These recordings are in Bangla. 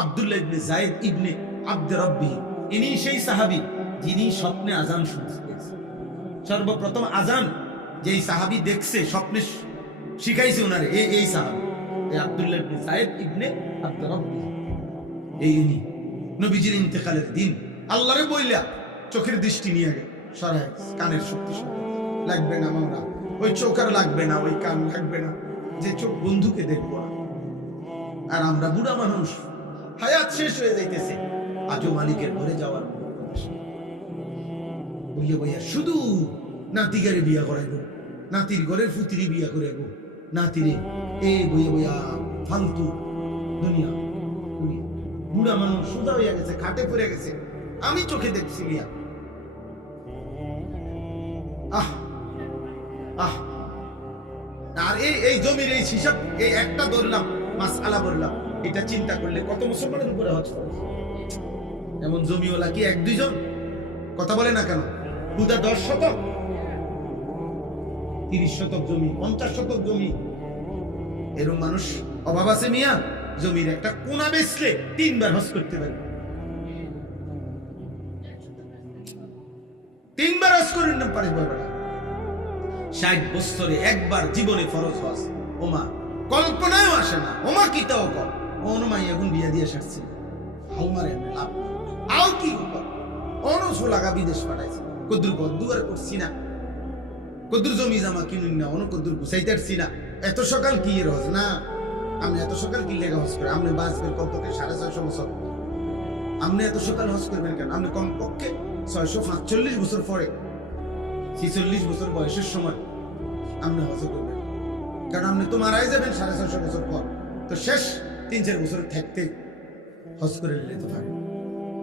আব্দুল্লাহ ইবনে যায়েদ ইবনে আব্দ রব্বি, ইনি সেই সাহাবী যিনি স্বপ্নে আজান শুনছেন। সর্বপ্রথম আজান যেই সাহাবী দেখছে, স্বপ্নে শিখাইছে ওনারে এই সাহাবী, এই আব্দুল্লাহ ইবনে যায়েদ ইবনে আব্দ রব্বি। এই উনি নবীজির ইন্তেকালের দিন আল্লাহরে বইলা চোখের দৃষ্টি নিয়ে সরাই, কানের শক্তি লাগবে না, মামলা ওই চোখ আর লাগবে না, ওই কান লাগবে না, যে চোখ বন্ধুকে দেখবো। আর আমরা বুড়া মানুষ, হায়াত শেষ হয়ে যাইতেছে, আজও মালিকের ঘরে যাওয়ার বইয়া বইয়া শুধু নাতিগারে বিয়া করাইব, নাতির ঘরের ফুতিরি বিয়া করাইব, নাতিরে এই বইয়া বইয়া ফালতু দুনিয়া। বুড়া মানুষ সোজা হইয়া গেছে, খাটে পড়ে গেছে, আমি চোখে দেখছি মিয়া। আহ আহ আর এই জমির এই হিসাব, এই একটা ধরলাম মাসআলা বললাম, এটা চিন্তা করলে কত মুসলমানের উপরে হজ ফরজ। এমন জমিওয়ালা কি এক দুইজন? কথা বলে না কেন? পুরা 10 শতক, 30 শতক জমি, 50 শতক জমি, এরকম মানুষ অভাব আছে মিয়া? জমির একটা কোনা বেচলে 3 বার হজ করতে পারবে, 3 বার হজ করেন না পারে বাবা। 60 বছরে একবার জীবনে ফরজ হজ, ওমা কল্পনায়ও আসে না। ওমা কি তাও কর অনুমাই এখন বিয়া দিয়ে সারছে, হালমারে লাভ আও কি কর অনসো লাগা বিদেশ পাঠাইছে, কদ্দুর দুয়ার করছি না, কদ্দুর জমি জামা কিনুন না, অন কদ্দুর গুছাইতে পারছি না। এত সকাল কি এর হজ না? আপনি এত সকাল কি লেগা হজ করে? আপনি বাঁচবেন কমপক্ষে 650 বছর, আপনি এত সকাল হজ করবেন কেন? আপনি কমপক্ষে 645 বছর পরে, 46 বছর বয়সের সময় আপনি হজ করবেন, কারণ আপনি তো মারাই যাবেন 650 বছর পর। তো শেষ 3-4 বছর থাকতে হজ করে নিলে তো থাকে,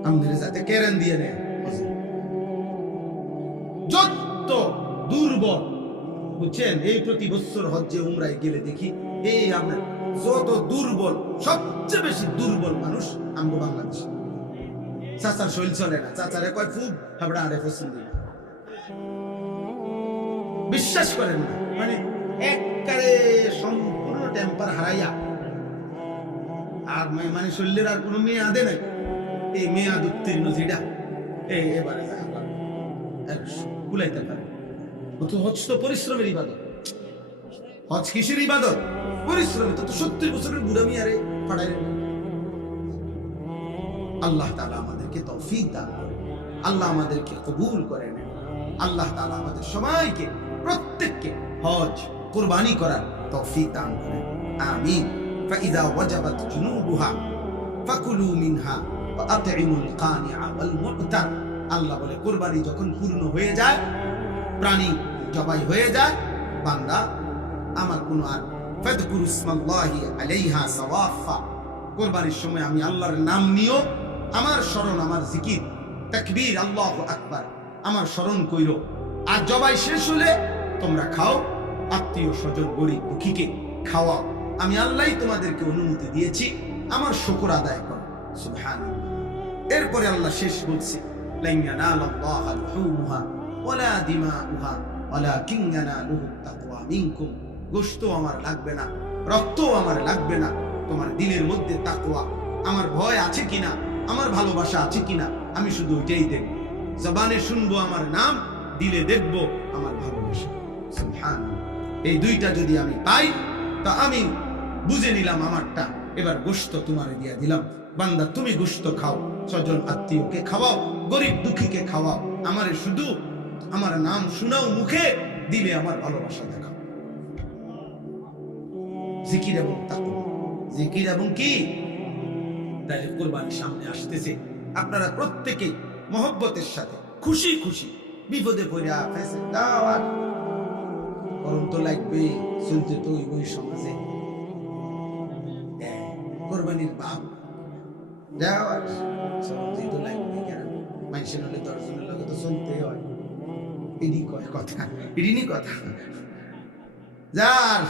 আমাদের যাতে কেরান দিয়ে নেয়। যত দুর্বল বুঝছেন, এই প্রতি বছর হজ্জে উমরায় গেলে দেখি এই আপনার যত দুর্বল, সবচেয়ে বেশি দুর্বল মানুষ আমরা বাংলাদেশ। চাচার শৈল চলে না, চাচারে কয় ফুব হাবড়া আড়ে পছন্দ, বিশ্বাস করেন না, মানে একবারে সম্পূর্ণ টেম্পার হারাইয়া, আর মানে শৈলের আর কোনো মেয়ে আদে নাই, এই মেয়াদ উত্তীর্ণ যেটা এবারে কুলাইতে পারে। হজ তো পরিশ্রমের ইবাদত, হজ কিসের ইবাদত? পরিশ্রমী। তো 70 বছরের বুড়া মিয়ারে পাঠাই। আল্লাহ তাআলা আমাদেরকে তৌফিক দান করেন, আল্লাহ আমাদেরকে কবুল করেন, আল্লাহ তাআলা আমাদের সবাইকে প্রত্যেককে হজ কুরবানি করার তৌফিক দান করেন, আমিন। ফাইযা ওয়াজাবাত জুনুবুহা ফাকুলু মিনহা ওয়া আত'ইমুল কানিআ ওয়াল মু'তার। আল্লাহ বলে কুরবানি যখন পূর্ণ হয়ে যায়, প্রাণী জবাই হয়ে যায়, বান্দা আমার কোনো আর ফাযকুরু ইসমাল্লাহি আলাইহা সাওয়াফা, কুরবানির সময় আমি আল্লাহর নাম নিও, আমার স্মরণ, আমার জিকির, তাকবীর, আল্লাহু আকবার, আমার স্মরণ কইরো। আর জবাই শেষ হলে তোমরা খাও, আত্মীয় স্বজন গরিব দুঃখীকে খাওয়াও। আমি আল্লাহই তোমাদেরকে অনুমতি দিয়েছি, আমার শুকর আদায় করো। সুবহানাল্লাহ। এরপরে আল্লাহ শেষ বলছে, লান ইয়ানালাল্লাহা লুহুমুহা ওয়ালা দিমাউহা ওয়ালাকিন ইয়ানালুহুত তাকওয়া মিনকুম। গোশত আমার লাগবে না, রক্ত আমার লাগবে না, তোমার দিলের মধ্যে তাকওয়া, আমার ভয় আছে কিনা, আমার ভালোবাসা আছে কিনা, আমি শুধু ওইটাই দেখব। জবানে শুনবো আমার নাম, দিলে দেখব আমার ভালোবাসা। সুবহানাল্লাহ। এই দুইটা যদি আমি পাই, তা আমি বুঝে নিলাম আমারটা। এবার গোশত তোমারে দিয়া দিলাম, বান্দা তুমি গোশত খাও, স্বজন আত্মীয়কে খাওয়াও, গরিব দুঃখীকে খাওয়াও, আমারে শুধু আমার নাম শোনাও মুখে, দিলে আমার ভালোবাসা দেখাও। জিকির এবং তাকওয়া, জিকির এবং কি? তাহলে কুরবানি সামনে আসতেছে, আপনারা প্রত্যেকে মহব্বতের সাথে খুশি খুশি, বিপদে পড়া ফেসে দাওয়াত করুন তো লাগবে, চলতে তো ওই সমাজে কোরবানির ভাব দাওয়াত চলতে তো লাগবে, কেন মানুষের হলে 10 জনের লোক তো চলতে হয়। এডি কয় কথা, এডিনি কথা, যার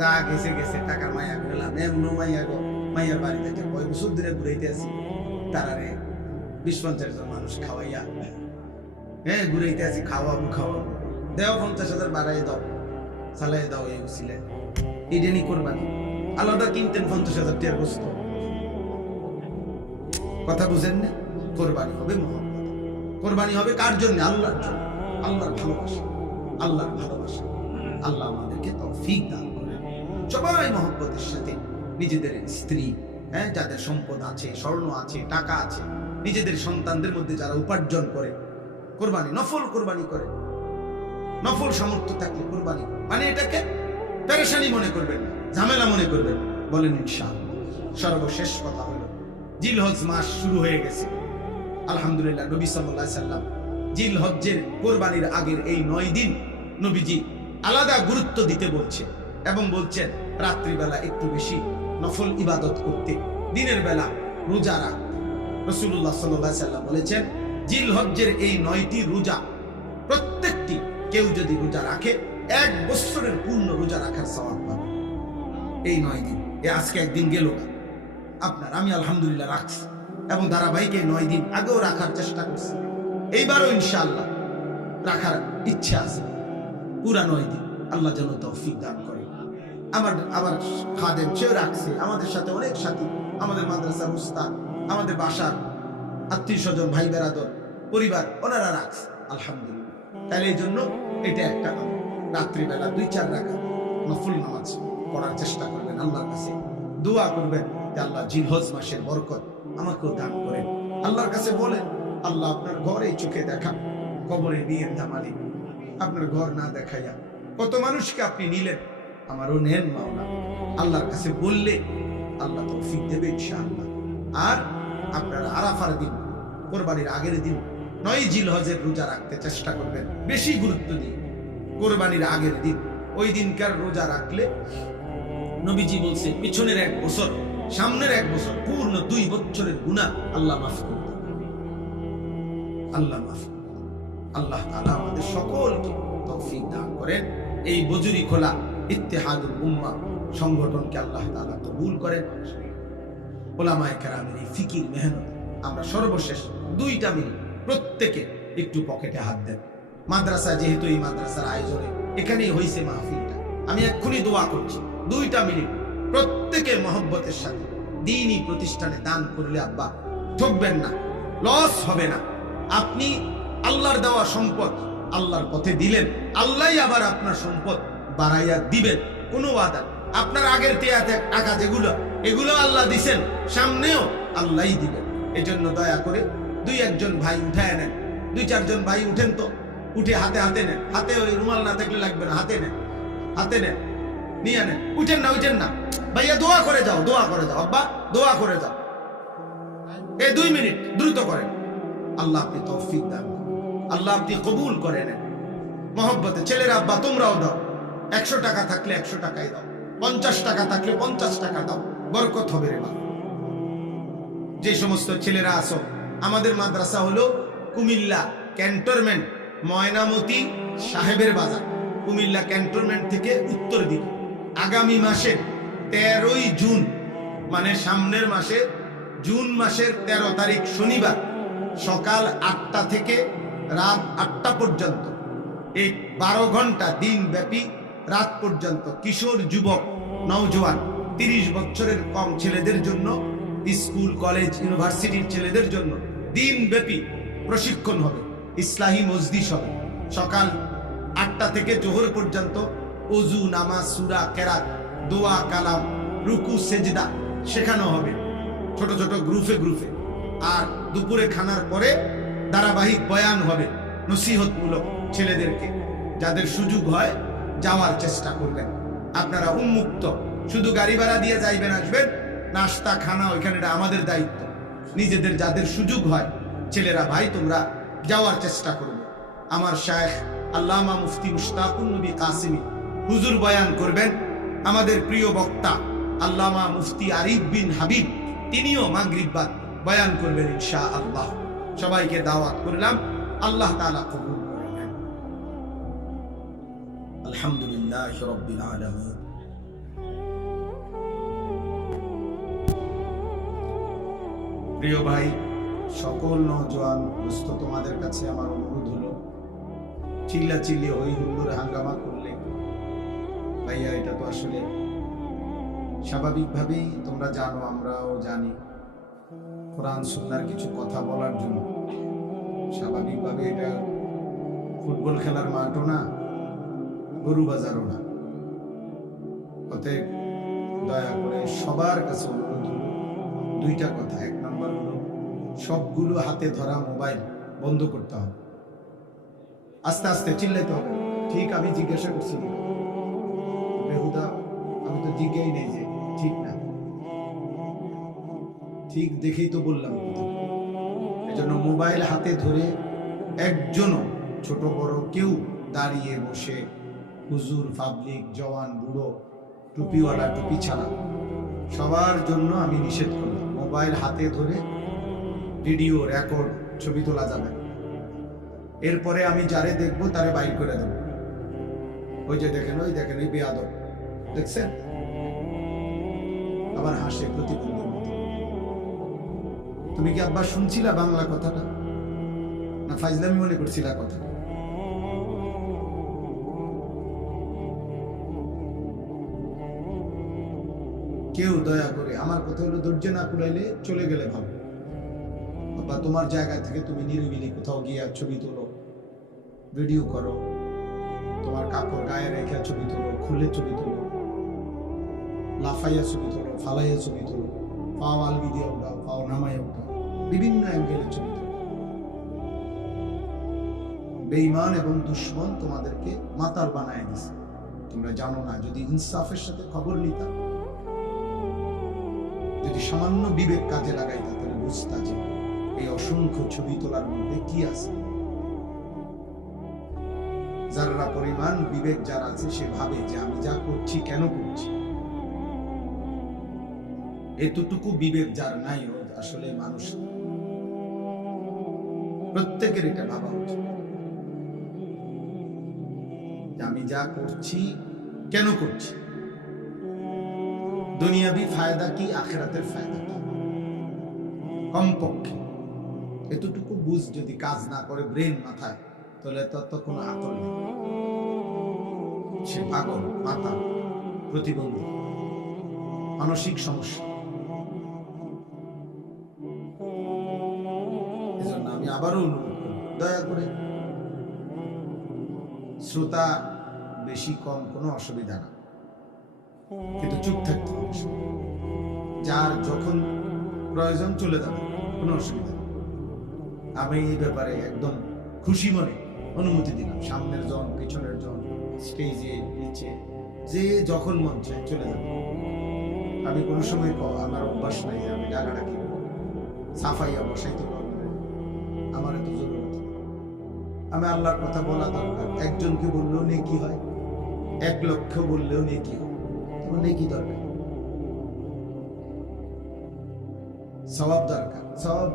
যা গেছে গেছে, টাকার মায়া করলাম, এমন মাইয়া গো, মাইয়ার বাড়িতে কয় বছর ধরে ঘুরাইতে আছি, তারারে 20-50 জন মানুষ খাওয়াইয়া, হ্যাঁ ঘুরাইতে আছি, খাওয়াবো খাওয়াবো, দেও 50,000 বাড়াই দাও, চালাই দাও, এই উছিলেন এডেনি কোরবানি। আলাদা কিনতেন 50,000 টাকার বস্তু, কথা বুঝেন না? কোরবানি হবে মহব্বত, কোরবানি হবে কার জন্য? আল্লাহর জন্য, আল্লাহর ভালোবাসা, আল্লাহর ভালোবাসা। আল্লাহ আমাদেরকে তৌফিক দান করেন। সবাই মহব্বতের সাথে নিজেদের স্ত্রী, যাদের সম্পদ আছে, স্বর্ণ আছে, টাকা আছে, নিজেদের সন্তানদের মধ্যে যারা উপার্জন করে কোরবানি, নফল কোরবানি করে, নফল সামর্থ্য থাকলে কোরবানি, মানে এটাকে পেরেশানি মনে করবেন না, ঝামেলা মনে করবেন, বলেন ইনশাআল্লাহ। সর্বশেষ কথা হলো, জিলহজ মাস শুরু হয়ে গেছে আলহামদুলিল্লাহ। নবী সাল্লাল্লাহু আলাইহি সাল্লাম জিলহজ্জের কোরবানির আগের এই 9 দিন নবীজি আলাদা গুরুত্ব দিতে বলছে এবং বলছেন রাত্রিবেলা একটু বেশি নফল ইবাদত করতে, দিনের বেলা রোজা রাখতে। রাসূলুল্লাহ সাল্লাল্লাহু আলাইহি সাল্লাম বলেছেন জিলহজ্জের এই 9টি রোজা প্রত্যেকটি কেউ যদি রোজা রাখে 1 বছরের পূর্ণ রোজা রাখার সওয়াব পাবে। এই 9 দিন, আজকে একদিন গেল আপনার, আমি আলহামদুলিল্লাহ রাখছি এবং ধারাবাহিক এই 9 দিন আগেও রাখার চেষ্টা করছি, এইবারও ইনশাআল্লাহ রাখার ইচ্ছা আছে পুরা 9 দিন। আল্লাহ যেন তৌফিক দান করে। আমার খাদেম সেও রাখছে, আমাদের সাথে অনেক সাথী, আমাদের মাদ্রাসার উস্তাদ, আমাদের বাসার আত্মীয় স্বজন, ভাই বেরাদর, পরিবার, ওনারা রাখছে আলহামদুলিল্লাহ। তাহলে এই জন্য এটা একটা রাত্রিবেলা 2-4 রাকাত নফল নামাজ পড়ার চেষ্টা করবেন, আল্লাহর কাছে দোয়া করবেন যে আল্লাহ জিলহজ মাসের বরকত আমাকেও দান করেন। আল্লাহর কাছে বলেন, আল্লাহ আপনার ঘর এই চোখে দেখা, কবরে নিয়েন না মালিক, আপনার ঘর না দেখাইয়া কত মানুষকে আপনি নিলেন, আমারও নেন মাওলা। আল্লাহর কাছে বললে আল্লাহ তৌফিক দেবে ইনশাআল্লাহ। আর আপনারা আরাফার দিন, কোরবানির আগের দিন 9 জিলহজের রোজা রাখতে চেষ্টা করবেন, বেশি গুরুত্ব দিয়ে। কোরবানির আগের দিন, ওই দিনকার রোজা রাখলে নবীজি বলছে পিছনের 1 বছর, সামনের 1 বছর, পূর্ণ 2 বছরের গুনাহ আল্লাহ মাফ করে দেন। আল্লাহ মাফ, আল্লাহ তাআলা আমাদের সকলকে তৌফিক দান করেন। এই বজুরি খোলা ইত্তেহাদুল উম্মাহ সংগঠনকে আল্লাহ তাআলা কবুল করেন। ওলামায়ে কেরামের এই ফিকির মেহনত আমরা সর্বশেষ 2টা মিনিট প্রত্যেকে একটু পকেটে হাত দেন। মাদ্রাসা, যেহেতু এই মাদ্রাসার আয়োজনে এখানেই হয়েছে মাহফিলটা, আমি এক্ষুনি দোয়া করছি 2টা মিনিট প্রত্যেকে মহব্বতের সাথে দ্বীনি প্রতিষ্ঠানে দান করলে আব্বা ঠকবেন না, লস হবে না। আপনি আল্লাহর দেওয়া সম্পদ আল্লাহর পথে দিলেন, আল্লাহই আবার আপনার সম্পদ বাড়াইয়া দিবেন, কোনো ওয়াদা। আপনার আগের টাকা যেগুলো, এগুলো আল্লাহ দিছেন, সামনেও আল্লাহই দিবেন। এজন্য দয়া করে 2-1 জন ভাই উঠায় নেন, 2-4 জন ভাই উঠেন তো, উঠে হাতে হাতে নেন, হাতে ওই রুমাল না থাকলে লাগবে না, হাতে নেন, হাতে নেন, নিয়ে নেন। উঠেন না ভাইয়া, দোয়া করে যাও, দোয়া করে যাও আব্বা, দোয়া করে যাও। এই 2 মিনিট দ্রুত করেন। আল্লাহ আপনি তৌফিক দান, আল্লাহ আপনি কবুল করে নেন মহব্বতে। ছেলেরা আব্বা তোমরাও দাও, 100 টাকা থাকলে 100 টাকাই দাও, 50 টাকা থাকলে 50 টাকা দাও, বরকত হবে রে মা। যে সমস্ত ছেলেরা আসো, আমাদের মাদ্রাসা হলো কুমিল্লা ক্যান্টনমেন্ট, ময়নামতি সাহেবের বাজার, কুমিল্লা ক্যান্টনমেন্ট থেকে উত্তর দিকে। আগামী মাসের 13ই জুন, মানে সামনের মাসে জুন মাসের 13 তারিখ শনিবার সকাল 8টা থেকে রাত 8টা পর্যন্ত, এই 12 ঘন্টা দিন ব্যাপী রাত পর্যন্ত কিশোর, যুবক, নওজোয়ান, 30 বছরের কম ছেলেদের জন্য, স্কুল, কলেজ, ইউনিভার্সিটির ছেলেদের জন্য দিন ব্যাপী প্রশিক্ষণ হবে, ইসলাহি মজলিস হবে। সকাল 8টা থেকে জোহর পর্যন্ত ওযু, নামাজ, সূরা, কেরাত, দোয়া, কালাম, রুকু, সেজদা শেখানো হবে ছোট ছোট গ্রুপে। আর দুপুরে খানার পরে ধারাবাহিক বয়ান হবে নসিহতমূলক ছেলেদেরকে। যাদের সুযোগ হয় যাওয়ার চেষ্টা করবেন। আপনারা উন্মুক্ত, শুধু গাড়ি ভাড়া দিয়ে যাইবেন, আসবেন, নাস্তা খানা ওইখানে, এটা আমাদের দায়িত্ব। নিজেদের যাদের সুযোগ হয় ছেলেরা, ভাই তোমরা যাওয়ার চেষ্টা করবে। আমার শায়েখ আল্লামা মুফতি মুশতাকুন নবী কাসিমি হুজুর বয়ান করবেন। আমাদের প্রিয় বক্তা আল্লামা মুফতি আরিফ বিন হাবিব, তিনিও মাগরিব বাদ বয়ান করবেন ইনশাআল্লাহ। সবাইকে দাওয়াত করলাম, আল্লাহ তাআলা কবুল করে নেন। আলহামদুলিল্লাহি রাব্বিল আলামিন। প্রিয় ভাই, সকল নওজোয়ান দোস্ত, তোমাদের কাছে আমার অনুরোধ হলো, চিল্লাচিল্লি হই হুল্লোড় হাঙ্গামা করলে ভাইয়া, এটা তো আসলে স্বাভাবিকভাবেই তোমরা জানো, আমরাও জানি, কোরআন সুন্নাহর কিছু কথা বলার জন্য। স্বাভাবিকভাবে এটা ফুটবল খেলার মাঠও না, গরু বাজারও না। অতএব দয়া করে সবার কাছে অনুরোধ হলো দুইটা কথা। এক নম্বর হলো সবগুলো হাতে ধরা মোবাইল বন্ধ করতে হবে। আস্তে আস্তে চিল্লাইতে হবে। ঠিক আমি জিজ্ঞাসা করছি বেহুদা, আমি তো জিজ্ঞাই নেই যে ঠিক না, ঠিক দেখেই তো বললাম। এজন্য মোবাইল হাতে ধরে একজনও, ছোট বড় কেউ দাঁড়িয়ে বসে, হুজুর, পাবলিক, জওয়ান, বুড়ো, টুপিওয়ালা, টুপি ছাড়া সবার জন্য আমি নিষেধ করলাম। মোবাইল হাতে ধরে ভিডিও রেকর্ড, ছবি তোলা যাবে। এরপরে আমি যারে দেখবো তারে বাইর করে দেবো। ওই যে দেখেন, ওই দেখেন, এই বেয়াদব দেখছেন, আবার হাসে প্রতিবন্ধীর মতো। তুমি কি আব্বা শুনছিলা বাংলা কথাটা, না ফাইজলামি মনে করছিলা কথা? কেউ দয়া করে, আমার কথা হলো ধৈর্য না কুলাইলে চলে গেলে ভালো। বা তোমার জায়গা থেকে তুমি নিরিবিলি কোথাও গিয়ে ছবি তোলো, ভিডিও করো, তোমার কাপড় গায়ে রেখে ছবি তোলো, খুলে ছবি তোলো, লাফাইয়া ছবি তোলো, ফালাইয়া ছবি তোলো, পাও আলগি দিয়ে উঠাও, পাও নামাইয়া উঠাও, বিভিন্ন অ্যাঙ্গেলে ছবি তোলো। বেঈমান এবং দুশ্মন তোমাদেরকে মাতাল বানায় দিছে, তোমরা জানো না। যদি ইনসাফের সাথে খবর নিতা, যদি সামান্য বিবেক কাজে লাগাইতা, তাহলে বুঝতা যে এই অসংখ্য ছবি তোলার মধ্যে কি আছে। যারা পরিমাণ বিবেক যার আছে, সে ভাবে যে আমি যা করছি কেন করছি। এতটুকু বিবেক যার নাই, ও আসলে মানুষ। প্রত্যেকের এটা ভাবা উচিত যে আমি যা করছি কেন করছি, দুনিয়াবি ফায়দা কি, আখিরাতের ফায়দা কি। কমপক্ষে এতটুকু বুঝ যদি কাজ না করে ব্রেন মাথায়, তাহলে তো কোনো আকল নেই। সে পাগল, মাথা, প্রতিবন্ধী, মানসিক সমস্যা। এজন্য আমি আবারও অনুরোধ করি, দয়া করে শ্রোতা বেশি কম কোনো অসুবিধা না, কিন্তু চুপ থাকতে হবে। যার যখন প্রয়োজন চলে যাবে, কোনো অসুবিধা নেই। আমি এই ব্যাপারে একদম খুশি মনে অনুমতি দিলাম। সামনের জন, পিছনের জন, স্টেজে, নিচে, যে যখন মন চায় চলে যাবে। আমি কোনো সময় আমার অভ্যাস নাই যে আমি ডাকাডাকি সাফাইয়া বসাইতে পারবো না, আমার এত জরুরত। আমি আল্লাহর কথা বলা দরকার। একজনকে বললেও নেকি হয়, 1 লক্ষ বললেও নেকি হয়। তোমার নেকি দরকার, সওয়াব দরকার। সওয়াব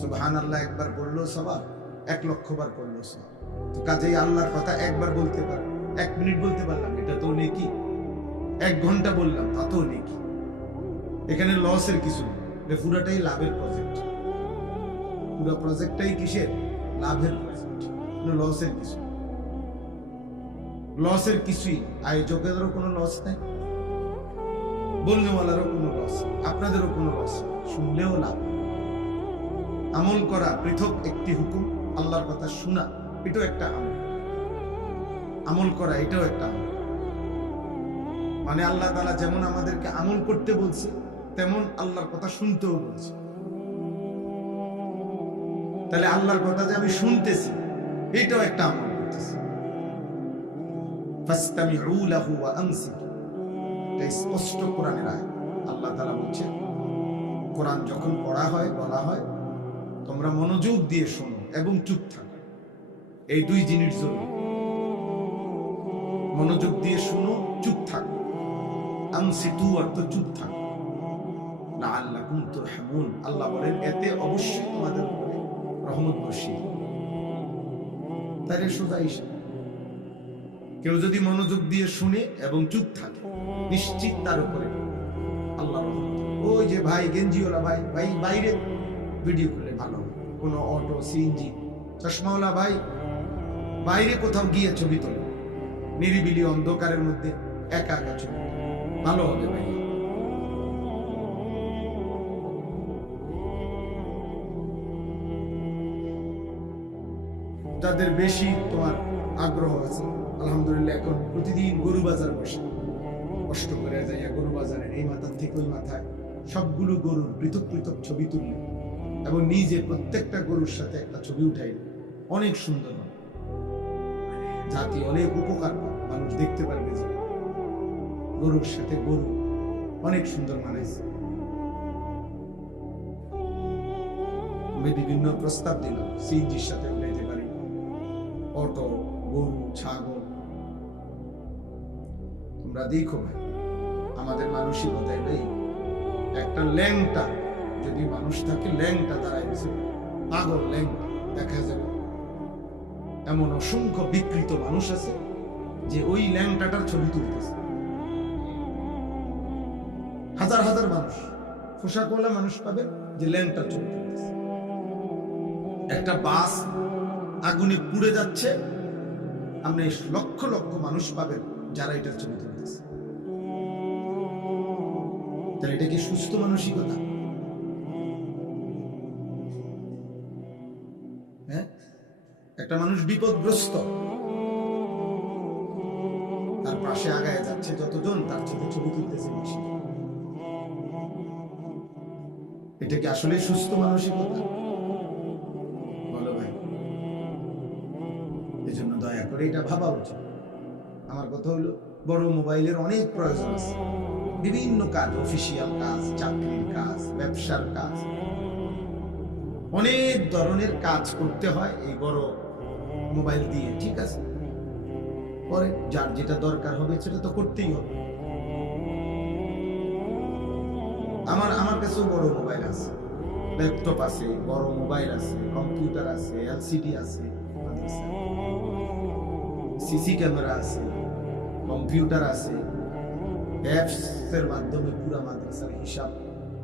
সুবহানাল্লাহ একবার বললেও সওয়াব, 1 লক্ষ বার করলেও সওয়াব। তো কাজেই আল্লাহর কথা একবার বলতে পার, 1 মিনিট বলতে পারলাম, এটা তো নেকি। 1 ঘন্টা বললাম, তাতেও নেকি। এখানে লসের কিছু নেই, এটা পুরাটাই লাভের প্রজেক্ট। পুরো প্রজেক্টটাই কিসের? লাভের প্রজেক্ট, কোনো লসের কিছু। লসের কিছুই, আয়োজকেরও কোনো লস নাই, বলনেওয়ালারও কোনো লস, আপনাদেরও কোনো লস, শুনলেও লাভ। আমল করা পৃথক একটি হুকুম, আল্লাহর কথা শোনা এটাও একটা আমল। আমল করা এটাও একটা আমল। মানে আল্লাহ তাআলা যেমন আমাদেরকে আমল করতে বলছে, তেমন আল্লাহর কথা শুনতেও বলছে। তাহলে আল্লাহর কথা যে আমি শুনতেছি, এটাও একটা আমল করতেছি। ফাসতামিউ লাহু ওয়া আনসিতু, এটা স্পষ্ট কোরআনের আয়াত। আল্লাহ তাআলা বলছেন, কোরআন যখন পড়া হয়, বলা হয়, তোমরা মনোযোগ দিয়ে শোনো এবং চুপ থাকো। এই 2 জিনিস জরুরি। মনোযোগ দিয়ে শোনো, চুপ থাকো। আনসিতু অর্থ চুপ থাকো। লাআল্লাকুম তুরহামুন, আল্লাহ বলেন এতে অবশ্যই তোমাদের উপরে রহমত বর্ষিত। তাহলে সোজা হিসাব, কেউ যদি মনোযোগ দিয়ে শুনে এবং চুপ থাকে, নিশ্চিত তার উপরে আল্লাহ রহমত। ওই যে ভাই গেঞ্জিওয়ালা ভাই, ভাই বাইরে ভিডিও করলে ভালো, কোনো অটো, সিএনজি, চশমাওয়ালা ভাই বাইরে কোথাও গিয়ে ছবি তোলে, নিরিবিলি অন্ধকারের মধ্যে একা একা ছবি, ভালো হবে ভাই। যাদের বেশি তোমার আগ্রহ আছে, আলহামদুলিল্লাহ এখন প্রতিদিন গরু বাজার বসে, কষ্ট করে যাইয়া গরু বাজারের এই মাথার থেকে ওই মাথায় সবগুলো গরুর পৃথক পৃথক ছবি তুললে এবং নিজে প্রত্যেকটা গরুর সাথে একটা ছবি উঠাইলে অনেক সুন্দর হয়। জাতি অনেক উপকার পায়, মানুষ দেখতে পারবে যে গরুর সাথে গরু অনেক সুন্দর মানাইছে। আমি বিভিন্ন প্রস্তাব দিলাম, সিএনজির সাথে উঠাইতে পারি, অটো, গরু, ছাগল। তোমরা দেখো ভাই, আমাদের মানসিকতা এটাই। একটা ল্যাংটা যদি মানুষ থাকে, ল্যাংটা দাঁড়াইছে, পাগল ল্যাংটা দেখা যাবে। এমন অসংখ্য বিকৃত মানুষ আছে যে ওই ল্যাংটাটার ছবি তুলতেছে। হাজার হাজার মানুষ, পোশাকওয়ালা মানুষ পাবে যে ল্যাংটার ছবি তুলতেছে। একটা বাস আগুনে পুড়ে যাচ্ছে, আপনি লক্ষ লক্ষ মানুষ পাবেন যারা এটার ছবি তুলতেছে। তাহলে এটা কি সুস্থ মানসিকতা? হ্যাঁ, একটা মানুষ বিপদগ্রস্ত, তার পাশে আগায় যাচ্ছে যতজন, তার চোখে ছবি তুলতেছে বেশি। এটা কি আসলে সুস্থ মানসিকতা? বলো ভাই। এজন্য দয়া করে এটা ভাবা উচিত। আমার কথা হলো, বড় মোবাইলের অনেক প্রয়োজন আছে, বিভিন্ন কাজ, অফিসিয়াল কাজ, চাকরির কাজ, ব্যবসার কাজ, অনেক ধরনের কাজ করতে হয় এই বড় মোবাইল দিয়ে। ঠিক আছে, পরে যার যেটা দরকার হবে সেটা তো করতেই হবে। আমার কাছেও বড় মোবাইল আছে, ল্যাপটপ আছে, বড় মোবাইল আছে, কম্পিউটার আছে, এলসিডি আছে, সিসি ক্যামেরা আছে, কম্পিউটার আছে, অ্যাপস এর মাধ্যমে পুরো মাদ্রাসার হিসাব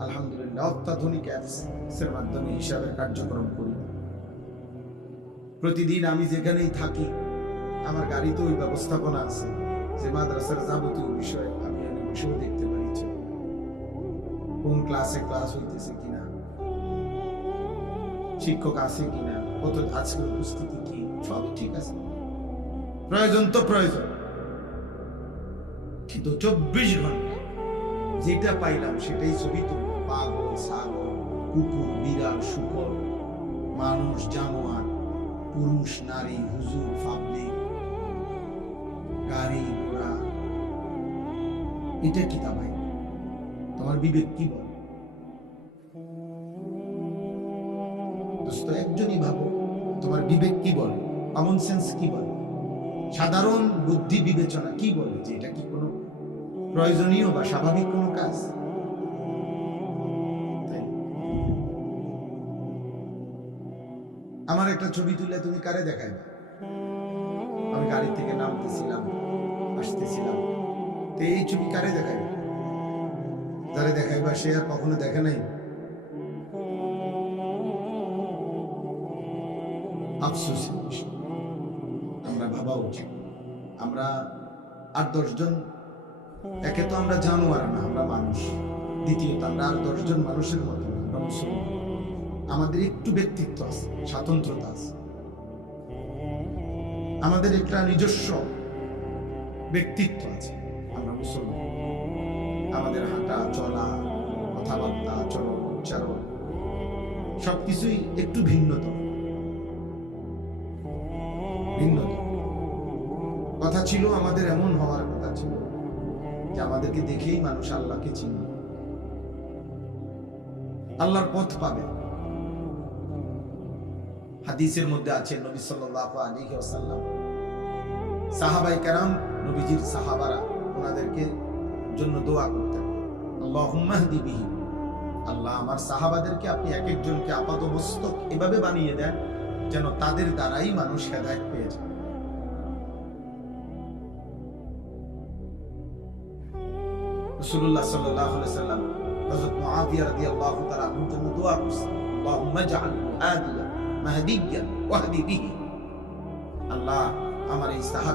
আলহামদুলিল্লাহ অত্যাধুনিক অ্যাপস এর মাধ্যমে হিসাবের কার্যক্রম করি। প্রতিদিন আমি যেখানেই থাকি আমার গাড়িতে ওই ব্যবস্থাপনা আছে যে মাদ্রাসার যাবতীয় বিষয় আমি বসেও দেখতে পারি, কোন ক্লাসে ক্লাস হইতেছে কিনা, শিক্ষক আছে কিনা, কত আজকের উপস্থিতি কি, সব ঠিক আছে। প্রয়োজন তো প্রয়োজন, কিন্তু 24 ঘন্টা যেটা পাইলাম সেটাই ছবি তুলব। পাগল, ছাগল, কুকুর, বিড়াল, শুকর, মানুষ, জানোয়ার, পুরুষ, নারী, হুজুর, পাবলিক, গাড়ি ঘোড়া, এটা কি তা ভাই? তোমার বিবেক কি বলে? দোস্ত, একজনই ভাবো, তোমার বিবেক কি বলে, কমন সেন্স কি বলে, সাধারণ বুদ্ধি বিবেচনা কি বলে যে এটা কি কোনো প্রয়োজনীয় বা স্বাভাবিক কোনো কাজ? আমার একটা ছবি তুলে তুমি কারে দেখাইবে? আমি গাড়ি থেকে নামতেছিলাম, আসতেছিলাম, তো এই ছবি কারে দেখাইবে? যারে দেখাইবা সে আর কখনো দেখে নাই। আফসোস, আমরা ভাবা উচিত। আমরা 8-10 জন, একে তো আমরা জানোয়ার না, আমরা মানুষ। দ্বিতীয়ত আমরা আর 10 জন মানুষের মতো আমরা মুসলমান। আমাদের একটু ব্যক্তিত্ব আছে, স্বাতন্ত্রতা আছে, আমাদের একটা নিজস্ব ব্যক্তিত্ব আছে। আমরা মুসলমান, আমাদের হাঁটা চলা, কথাবার্তা, আচরণ, উচ্চারণ সবকিছুই একটু ভিন্নতম। কথা ছিল আমাদের এমন হওয়ার কথা ছিল যে আমাদেরকে দেখেই মানুষ আল্লাহকে চিনবে, আল্লাহর পথ পাবে। হাদিসের মধ্যে আছে নবী সাল্লাল্লাহু আলাইহি ওয়াসাল্লাম, সাহাবায়ে কেরাম, নবীজির সাহাবারা ওনাদেরকে জন্য দোয়া করতেন, আল্লাহুম্মা হদি বিহি, আল্লাহ আমার সাহাবাদেরকে আপনি এক একজনকে আপাতমস্তক এভাবে বানিয়ে দেন যেন তাদের দ্বারাই মানুষ হেদায়েত পেয়ে যায়। রাসূলুল্লাহ সাল্লাল্লাহু আলাইহি ওয়াসাল্লাম হযরত মুআবিয়া রাদিয়াল্লাহু তাআলা আনহুর জন্য দোয়া করছেন, আল্লাহুম্মা জাআলহু হাদিয়া মাহদিয়্যান ওয়াহদি বিহি, আল্লাহ আমার এই সাহাবা